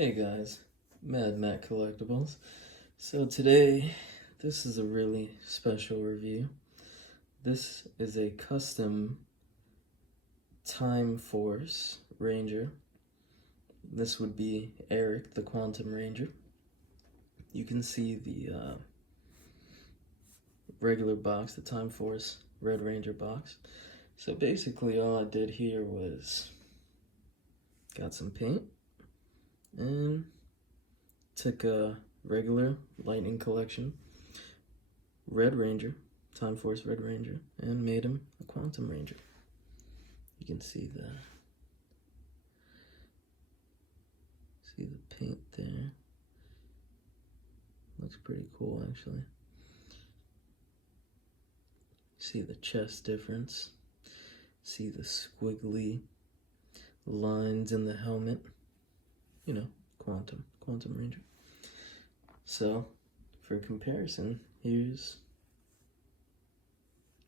Hey guys, Mad Matt Collectibles. So today, this is a really special review. This is a custom Time Force Ranger. This would be Eric, the Quantum Ranger. You can see the regular box, the Time Force Red Ranger box. So basically all I did here was got some paint and took a regular Lightning Collection Red Ranger, Time Force Red Ranger, and made him a Quantum Ranger. You can see the paint there. Looks pretty cool actually. See the chest difference. See the squiggly lines in the helmet. You know, Quantum Ranger. So, for comparison, here's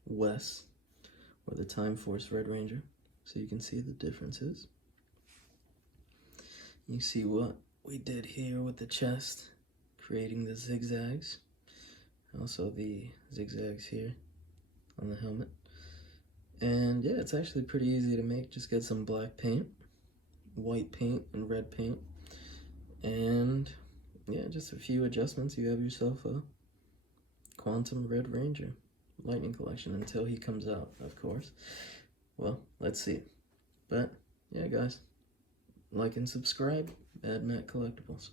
Wes, or the Time Force Red Ranger. So you can see the differences. You see what we did here with the chest, creating the zigzags. Also the zigzags here on the helmet. And yeah, it's actually pretty easy to make. Just get some black paint, white paint, and red paint. And yeah, just a few adjustments. You have yourself a Quantum Red Ranger Lightning Collection until he comes out, of course. Well, let's see. But yeah, guys, like and subscribe. Mad Matt Collectibles.